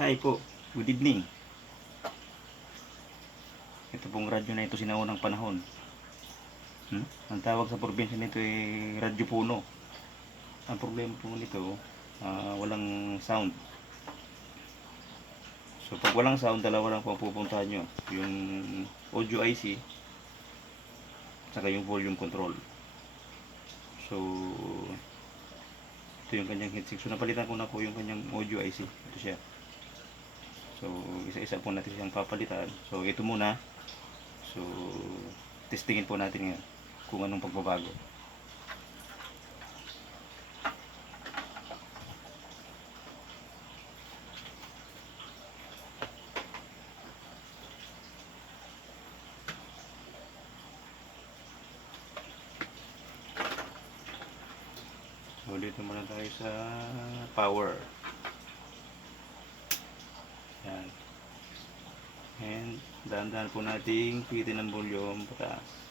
Hi po, good evening. Ito pong radyo na ito sinaunang panahon. Ang tawag sa probinsya nito ay radyo puno. Ang problema po nito, walang sound. So pag walang sound, dalawa lang po ang pupuntahan nyo. Yung audio IC, saka yung volume control. So, ito yung kanyang heatsink. So napalitan ko na po yung kanyang audio IC. Ito siya. So, isa-isa po natin siyang papalitan. So, ito muna. So, testingin po natin ngayon kung anong pagbabago. So, dito muna tayo sa power. Yan. And, dahan-dahan po nating pitin ang volume pataas.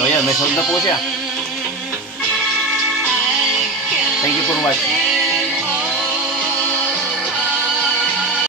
So yan, may sound na po siya. Thank you for watching.